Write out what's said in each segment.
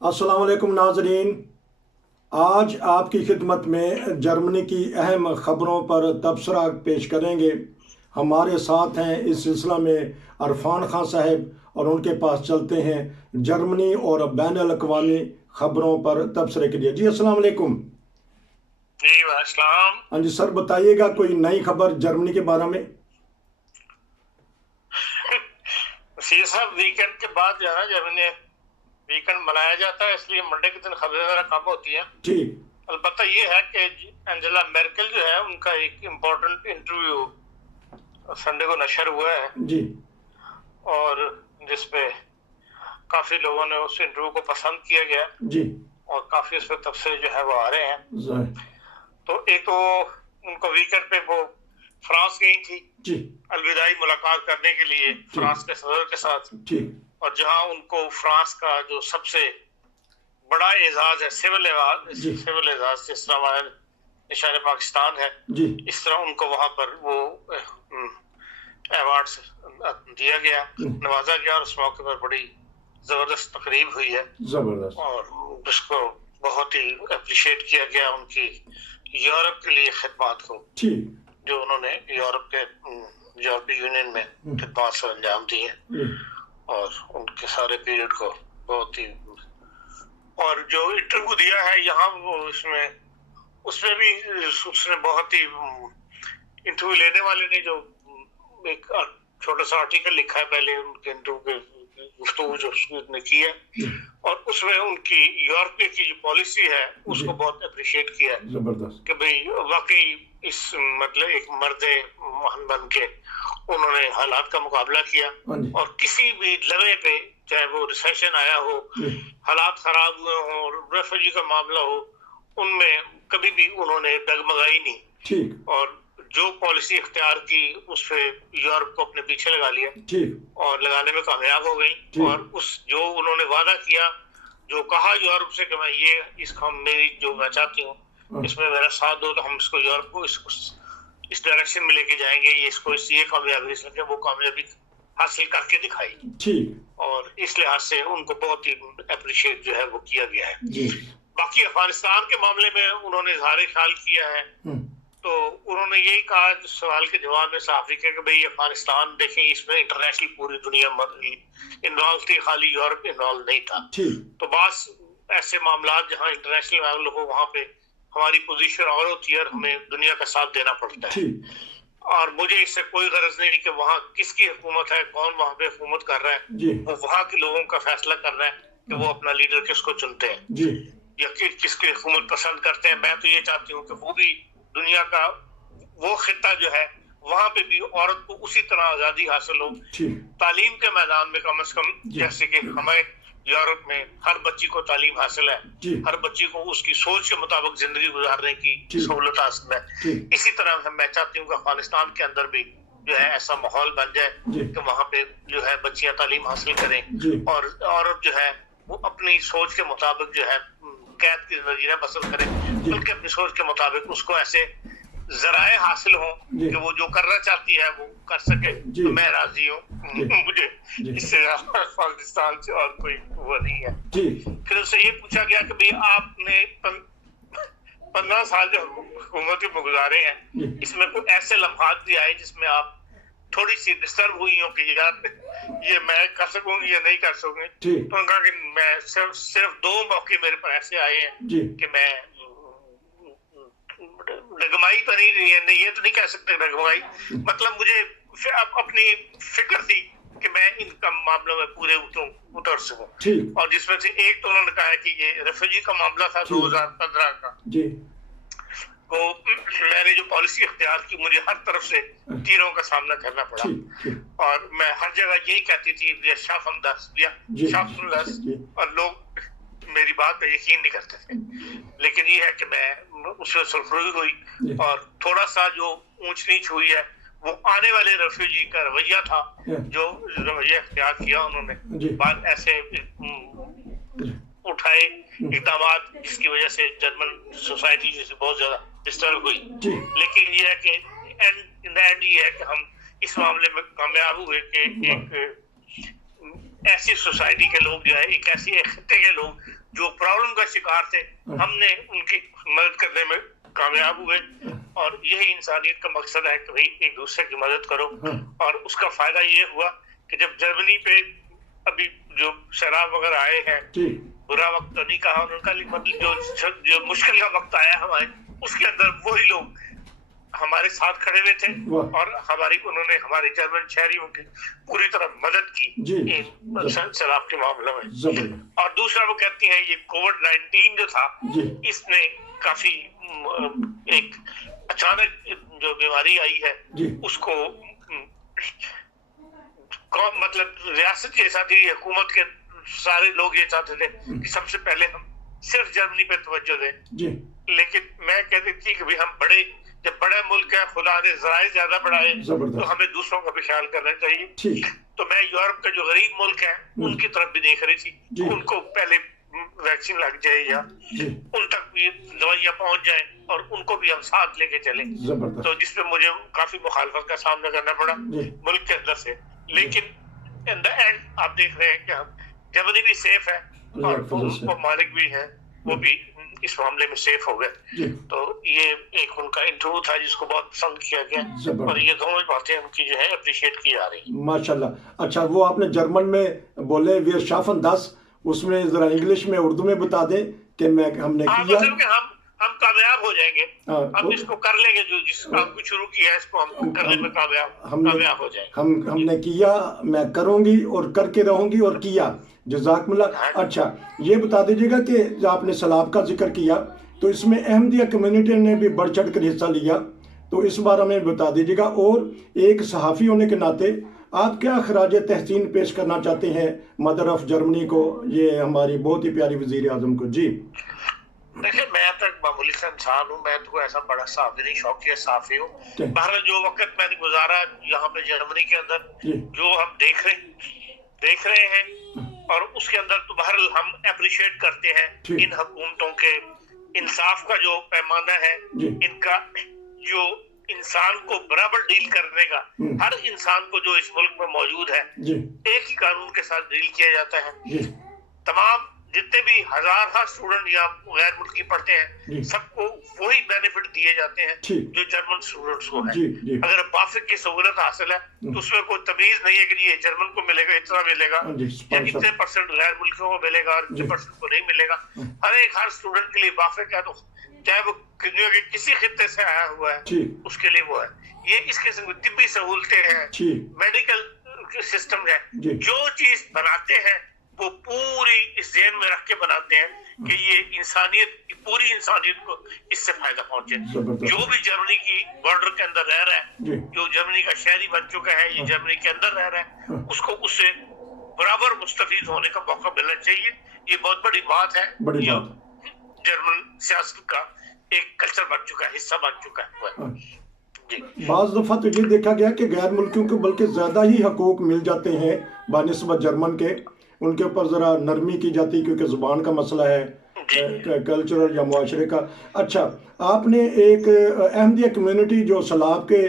अस्सलाम वालेकुम नाज़रीन। आज आपकी खिदमत में जर्मनी की अहम ख़बरों पर तबसरा पेश करेंगे। हमारे साथ हैं इस सिलसिला में अरफान खान साहब और उनके पास चलते हैं जर्मनी और बैनुल अक़वामी ख़बरों पर तबसरे के लिए। जी अस्सलाम वालेकुम। जी वालेकुम। हाँ जी सर, बताइएगा कोई नई खबर जर्मनी के बारे में। सी साहब, वीकेंड के बाद जो है ना, जर्मनी वीकेंड मनाया जाता है, इसलिए मंडे के दिन खबरें ज़रा कम होती हैं। ठीक। अलबत्ता ये है कि एंजेला मेर्केल जो है, उनका एक इम्पोर्टेंट इंटरव्यू संडे को नशर हुआ है जी। और जिसपे काफ़ी लोगों ने उस इंटरव्यू को पसंद किया गया जी। और काफ़ी उस पर तबसरे जो है वो आ रहे हैं। तो एक तो उनको वीकेंड पे वो फ्रांस गई थी जी अलविदाई मुलाकात करने के लिए फ्रांस के सदर के साथ, और जहां उनको फ्रांस का जो सबसे बड़ा एजाज है, सिविल एजाज जिस तरह हमारे निशान पाकिस्तान है, इस तरह उनको वहां पर वो अवार्ड दिया गया, नवाजा गया, और उस मौके पर बड़ी जबरदस्त तकरीब हुई है और जिसको बहुत ही अप्रिशिएट किया गया उनकी यूरोप के लिए खिदमत को, जो उन्होंने यूरोपीय यूनियन में खिदमत से अंजाम दी है, और उनके सारे पीरियड को बहुत ही, और जो इंटरव्यू दिया है यहाँ वो उसमें भी उसने बहुत ही इंटरव्यू लेने वाले ने जो एक छोटा सा आर्टिकल लिखा है पहले उनके इंटरव्यू के गुफ्तगू जो उसने की है, और उसमें उनकी यूरोपीय की जो पॉलिसी है उसको बहुत अप्रिशिएट किया है कि भाई वाकई इस मतलब एक मर्द महान बन के उन्होंने हालात का मुकाबला किया, और किसी भी लम्हे पे चाहे वो रिसेशन आया हो, हालात खराब हुए हो, रेफ्यूजी का मामला हो, उनमें कभी भी उन्होंने डगमगाई नहीं, और जो पॉलिसी इख्तियार की उस पे यूरोप को अपने पीछे लगा लिया और लगाने में कामयाब हो गई, और उस जो उन्होंने वादा किया, जो कहा यूरोप से कि मैं ये इसको मेरी जो मैं चाहती हूँ इसमें मेरा साथ दो, तो हम इसको यूरोप को इस डायरेक्शन में लेके जाएंगे, ये कामयाबी इसलिए वो कामयाबी हासिल करके दिखाई, और इस लिहाज से उनको बहुत ही अप्रिशिएट जो है वो किया गया है। बाकी अफगानिस्तान के मामले में उन्होंने इज़हार ख्याल किया है, तो उन्होंने यही कहा सवाल के जवाब में साफ लिखा कि भाई अफगानिस्तान देखें, इसमें इंटरनेशनल पूरी दुनिया इन्वॉल्व थी, खाली यूरोप इन्वॉल्व नहीं था। तो बस ऐसे मामला जहाँ इंटरनेशनल मामले हो वहाँ पे हमारी पोजीशन और होती है और हमें दुनिया का साथ देना पड़ता है, और मुझे इससे कोई गरज नहीं कि वहाँ किसकी हुकूमत है, कौन वहाँ पे हुकूमत कर रहा है, वो वहाँ के लोगों का फैसला कर रहा है कि वो अपना लीडर किसको चुनते हैं या किसकी हुकूमत पसंद करते हैं। मैं तो ये चाहती हूँ कि वो भी दुनिया का वो खिता जो है वहाँ पे भी औरत को उसी तरह आज़ादी हासिल हो, तालीम के मैदान में कम से कम, जैसे कि हमें यूरोप में हर बच्ची को तालीम हासिल है, हर बच्ची को उसकी सोच के मुताबिक जिंदगी गुजारने की सहूलत हासिल है, इसी तरह मैं चाहती हूँ कि अफगानिस्तान के अंदर भी जो है ऐसा माहौल बन जाए कि वहाँ पे जो है बच्चियां तालीम हासिल करें और औरत जो है वो अपनी सोच के मुताबिक जो है कैद की जिंदगी न बसर करे, बल्कि अपनी सोच के मुताबिक उसको ऐसे जराए हासिल हो कि वो जो करना चाहती है वो कर सके, तो मैं राजी हूँ। मुझे इससे पाकिस्तान से और कोई वो नहीं है। फिर उससे ये पूछा गया कि भाई आपने 15 साल जो हुकूमत में गुजारे हैं, इसमें कोई ऐसे लम्हात भी आए जिसमें आप थोड़ी सी डिस्टर्ब हुई हो कि यार ये मैं कर सकूंगी या नहीं कर सकूंगी, तो उन्होंने कहा कि मैं सिर्फ 2 मौके मेरे पर ऐसे आए हैं कि मैं डगमाई तो नहीं है, ये तो नहीं कह सकते डगमाई, मतलब मुझे अपनी फिक्र थी कि मैं इनका मामलों में पूरे उतर सकूं, और जिसमें से एक तो उन्होंने कहा कि ये रेफ्यूजी का मामला था 2015 का, तो मैंने जो पॉलिसी इख्तियार की मुझे हर तरफ से तीरों का सामना करना पड़ा, और मैं हर जगह यही कहती थी और लोग मेरी बात पे यकीन नहीं करते थे, लेकिन ये है कि मैं उससे सुरखरुई हुई और थोड़ा सा जो ऊंच नीच हुई है वो आने वाले रेफ्यूजी का रवैया था, जो रवैया इख्तियार किया उन्होंने, बात ऐसे उठाए इकदाम जिसकी वजह से जर्मन सोसाइटी जैसे बहुत ज्यादा डिस्टर्ब हुई, लेकिन ये है कि एंड ये है कि हम इस मामले में कामयाब हुए कि एक ऐसी सोसाइटी के लोग जो है, एक ऐसी खिते के लोग जो प्रॉब्लम का शिकार थे, हमने उनकी मदद करने में कामयाब हुए। और यही इंसानियत का मकसद है कि भाई एक दूसरे की मदद करो। और उसका फायदा ये हुआ कि जब जर्मनी पे अभी जो शराब वगैरह आए हैं, बुरा वक्त तो नहीं कहा उनका, मतलब जो मुश्किल का वक्त आया हमारे, उसके अंदर वही लोग हमारे साथ खड़े हुए थे और उन्होंने हमारे जर्मन शहरियों की पूरी तरह मदद की शराब के मामले में। और दूसरा वो कहती हैं ये कोविड-19 जो था, इसने काफी एक अचानक जो बीमारी आई है उसको मतलब रियासत ये चाहती थी, हुकूमत के सारे लोग ये चाहते थे कि सबसे पहले हम सिर्फ जर्मनी पे तवज्जो दें। लेकिन मैं कहती थी कि हम जब बड़ा मुल्क है, खुदा ने ज़राए ज्यादा बढ़ाए, तो हमें दूसरों का भी ख्याल करना चाहिए। तो मैं यूरोप के जो गरीब मुल्क हैं उनकी तरफ भी देख रही थी, उनको पहले वैक्सीन लग जाए या उन तक भी दवाइयां पहुंच जाए और उनको भी हम साथ लेके चले। तो जिसमें मुझे काफी मुखालफत का सामना करना पड़ा मुल्क के अंदर से। लेकिन इन द एंड आप देख रहे हैं कि हम जर्मनी भी सेफ है और ममालिक भी हैं, वो भी इस मामले में सेफ हो गए। तो ये एक उनका इंटरव्यू था जिसको बहुत पसंद किया गया और ये दोनों बातें उनकी जो है अप्रिशिएट की जा रही है। माशाल्लाह। अच्छा, वो आपने जर्मन में बोले वीर शाफन दास, उसमें जरा इंग्लिश में उर्दू में बता दें कि हमने किया, हम कामयाब हो जाएंगे। हम इसको कर लेंगे, जो जिस काम को शुरू किया है इसको हम करने में कामयाब हो जाएंगे। हमने किया, मैं करूंगी और करके रहूंगी और किया। जज़ाकमुल्लाह। अच्छा, ये बता दीजिएगा कि जो आपने सलाब का जिक्र किया तो इसमें अहमदिया कम्युनिटी ने भी बढ़ चढ़ कर हिस्सा लिया, तो इस बारे में बता दीजिएगा। और एक सहाफ़ी होने के नाते आप क्या खराज तहसीन पेश करना चाहते हैं मदर ऑफ जर्मनी को, ये हमारी बहुत ही प्यारी वज़ीर आज़म को? जी देखिए, मैं तो एक मामूली सा इंसान हूँ, मैं तो ऐसा बड़ा साफी नहीं, शौकिया साफी हूँ। बहरहाल जो वक्त मैंने गुजारा यहाँ पे जर्मनी के अंदर, जो हम देख रहे हैं और उसके अंदर तो बहरहाल हम अप्रिशिएट करते हैं इन हुकूमतों के इंसाफ का जो पैमाना है, इनका जो इंसान को बराबर डील करने का, हर इंसान को जो इस मुल्क में मौजूद है एक ही कानून के साथ डील किया जाता है। तमाम जितने भी हजार स्टूडेंट या गैर मुल्की पढ़ते हैं सबको वही बेनिफिट दिए जाते हैं जो जर्मन स्टूडेंट्स को है। अगर बाफिक की सहूलत हासिल है तो उसमें कोई तमीज नहीं है कि ये जर्मन को मिलेगा, इतना मिलेगा या इतने % गैर मुल्कियों को मिलेगा और इतने % को नहीं मिलेगा। हर स्टूडेंट के लिए बाफिक है, तो चाहे वो दुनिया के किसी खित्ते से आया हुआ है उसके लिए वो है। ये इस किस्म की तिब्बी सहूलतें हैं, मेडिकल सिस्टम है, जो चीज बनाते हैं वो पूरी इस ज़हन में रख के बनाते हैं कि ये पूरी इंसानियत को इससे फायदा पहुंचे। जो भी जर्मनी की बॉर्डर के अंदर रह रहा है, जो जर्मनी का शहरी बन चुका है, ये जर्मनी के अंदर रह रहा है, उसको उससे बराबर मुस्तफीद होने का मौका मिलना चाहिए। ये बहुत बड़ी बात है, जर्मन सियासत का एक कल्चर बन चुका है, हिस्सा बन चुका है। बाज़ दफ़ा तो ये देखा गया कि गैर मुल्कियों को बल्कि ज़्यादा ही हकूक मिल जाते हैं बानिस्बत जर्मन के, उनके ऊपर ज़रा नरमी की जाती है क्योंकि ज़ुबान का मसला है, कल्चरल या मुआशरे का। अच्छा, आपने एक अहमदिया कम्युनिटी जो सलाब के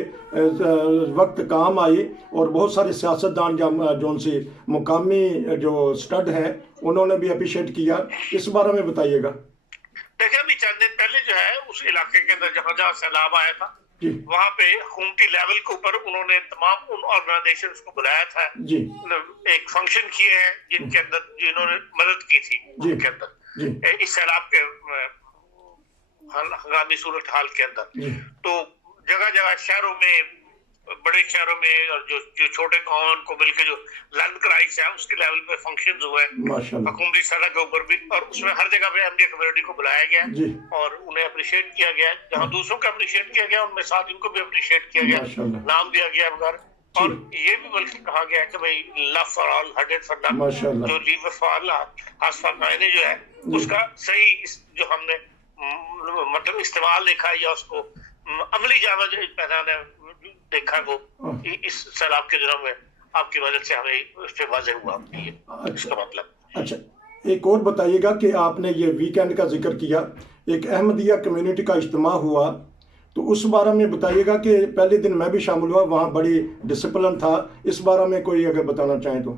वक्त काम आई और बहुत सारे सियासतदान जो उनसे मुकामी जो स्टड है उन्होंने भी अप्रिशिएट किया, इस बारे में बताइएगा। देखिए, अभी चंद दिन पहले जो है उस इलाके के अंदर जहाँ सैलाब आया था वहाँ पे हुकूमती लेवल के ऊपर उन्होंने तमाम उन ऑर्गेनाइजेशंस को बुलाया था, एक फंक्शन किए हैं जिनके अंदर जिन्होंने मदद की थी उनके अंदर इस सैलाब के हंगामी सूरत हाल के अंदर। तो जगह जगह शहरों में, बड़े शहरों में और जो छोटे गाँव को मिलकर जो लैंड क्राइस है उसके लेवल पे फंक्शंस हुए हुकूमती सड़क के ऊपर भी, और उसमें हर जगह पे अहमदिया कम्युनिटी को बुलाया गया और उन्हें अप्रिशिएट किया गया। जहाँ दूसरों को अप्रिशिएट किया गया उनमें साथ इनको भी अप्रिशिएट किया गया, नाम दिया गया वगैरह। और ये भी बल्कि कहा गया कि भाई love for all, hatred for none, जो live for all has for nine जो है उसका सही जो हमने मतलब इस्तेमाल देखा या उसको अमली जामा जो पहनाना देखा वो इस सैलाब के दिनों में आपकी मदद से हमें उस पे वाज़ेह हुआ। इसका मतलब। अच्छा, एक और बताइएगा कि आपने ये वीकेंड का जिक्र किया, एक अहमदिया कम्युनिटी का इज्तिमा हुआ, तो उस बारे में बताइएगा कि पहले दिन मैं भी शामिल हुआ, वहाँ बड़ी डिसिप्लिन था, इस बारे में कोई अगर बताना चाहें तो।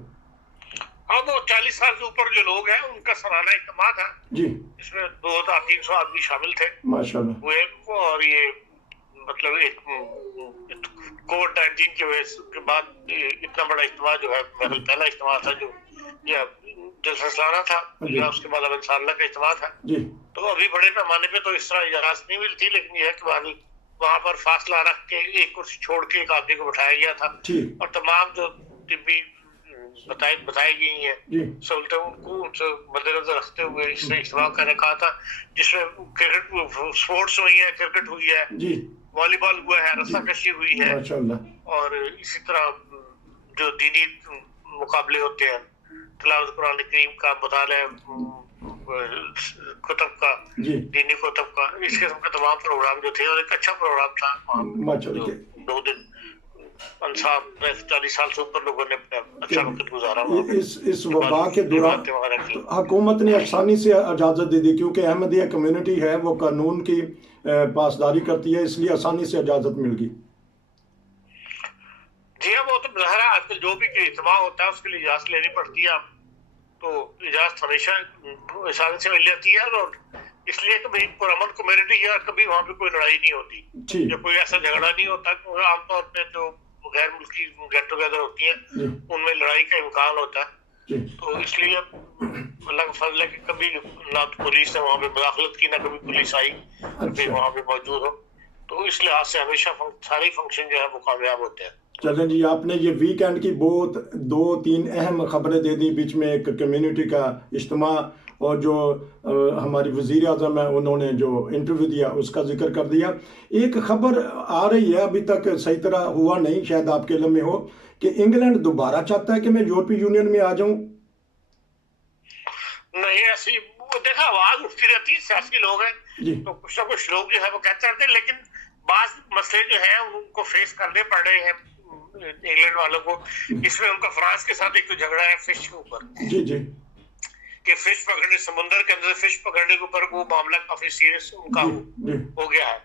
हाँ, वो 40 साल से ऊपर जो लोग हैं उनका सालाना इज्तिमा था जी, इसमें 2,300 आदमी शामिल थे माशाल्लाह। हुए। और ये मतलब एक कोविड-19 की वजह के बाद इतना बड़ा इज्तिमा जो है पहला इज्तिमा था जो या जलसा सालाना था या उसके बाद अब इंशाअल्लाह का इज्तिमा था जी। तो अभी बड़े पैमाने पे तो इस तरह इजाजत नहीं मिलती, लेकिन यह है कि वहाँ पर फासला रख के एक कुर्सी छोड़ के एक आदमी को बैठाया गया था और तमाम जो तिब्बी बताई गई है सहूलतें उनको मद्देनजर रखते हुए इसने इज्तिमा करने कहा था, जिसमें क्रिकेट स्पोर्ट्स हुई है, क्रिकेट हुई है, वॉलीबॉल हुआ है, रस्साकशी हुई है और इसी तरह जो दीनी मुकाबले होते हैं, तिलावत कुरान करीम का, मुताला कुतुब का, दीनी कुतुब का, इस किस्म का तमाम प्रोग्राम जो थे और एक अच्छा प्रोग्राम था। 2 दिन अंसाब 40 साल से ऊपर लोगों ने अच्छा वक्त गुजारा। इस वबा के दौरान हुकूमत ने आसानी से इजाजत दे दी, क्योंकि अहमदिया कम्युनिटी है वो कानून की पासदारी करती है, इसलिए आसानी से इजाजत मिल गई। जी हाँ, वो तो ज़ाहिर है आजकल जो भी इज्तिमा होता है उसके लिए इजाजत लेनी पड़ती है, तो इजाजत हमेशा आसानी से मिल जाती है और इसलिए कि भाई पुरअमन कम्युनिटी है, कभी वहाँ पे कोई लड़ाई नहीं होती या कोई ऐसा झगड़ा नहीं होता। आमतौर पे जो गैर मुल्की गेट टुगेदर होती है उनमें लड़ाई का इम्कान होता है, तो इसलिए अल्लाह का फजल है कि कभी ना तो पुलिस ने वहाँ पे मुदाखलत की, ना कभी पुलिस आई कभी वहाँ पे मौजूद हो, तो इस लिहाज से हमेशा सारे फंक्शन जो है वो कामयाब होते हैं। चलें जी, आपने ये वीकेंड की बहुत 2-3 अहम खबरें दे दी, बीच में एक कम्युनिटी का इज्तिमा और जो हमारी वज़ीर आज़म है उन्होंने जो इंटरव्यू दिया उसका जिक्र कर दिया। एक खबर आ रही है, अभी तक सही तरह हुआ नहीं, शायद आपके इल्म में हो, कि इंग्लैंड दोबारा चाहता है कि मैं यूरोपीय यूनियन में आ जाऊं। नहीं, ऐसी देखा आवाज उठती रहती है, सियासी लोग हैं तो कुछ ना कुछ लोग जो है वो कहते रहते हैं, लेकिन बात मसले जो है उनको फेस करने पड़ रहे हैं इंग्लैंड वालों को। इसमें उनका फ्रांस के साथ एक तो झगड़ा है फिश के ऊपर कि फिश पकड़ने, समुद्र के अंदर फिश पकड़ने के ऊपर वो मामला काफी सीरियस उनका हो गया है।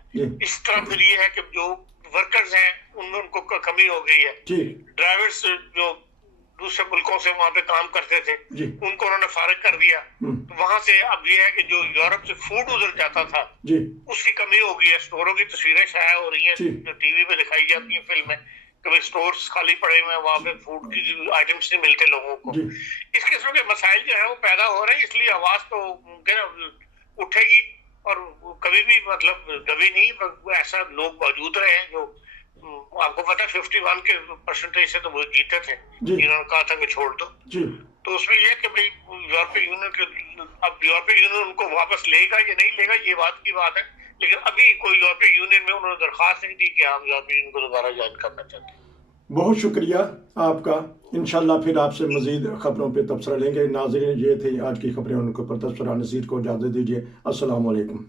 इस तरह फिर ये है कि जो वर्कर्स हैं उनमें उनको कमी हो गई है, ड्राइवर्स जो दूसरे मुल्कों से वहां पे काम करते थे उनको उन्होंने फारिग कर दिया, तो वहां से अब ये है कि जो यूरोप से फूड उधर जाता था उसकी कमी हो गई है। स्टोरों की तस्वीरें शाया हो रही हैं जो टीवी पे दिखाई जाती है फिल्म में, कभी स्टोर्स खाली पड़े हुए हैं, वहां पे फूड की आइटम्स नहीं मिलते लोगों को। इस किस्म के मसाइल जो है वो पैदा हो रहे हैं, इसलिए आवाज तो उठेगी और कभी भी मतलब दबी नहीं। ऐसा लोग मौजूद रहे हैं जो आपको पता है 51 के परसेंटेज से तो वो जीते थे, इन्होंने कहा था कि छोड़ दो, तो उसमें यह कि भाई यूरोपीय यूनियन के अब यूरोपीय यूनियन उनको वापस लेगा या नहीं लेगा ये बात की बात है, लेकिन अभी कोई यूरोपीय यूनियन में उन्होंने दरखास्त नहीं दी कि हम यूरोपीय यूनियन को दोबारा ज्वाइन करना चाहते हैं। बहुत शुक्रिया आपका, इंशाल्लाह फिर आपसे मजीद खबरों पे तबसरा लेंगे। नाज़रीन, ये थे आज की खबरें, उनको पर तबसरा। नज़ीर को इजाज़त दीजिए। अस्सलाम वालेकुम।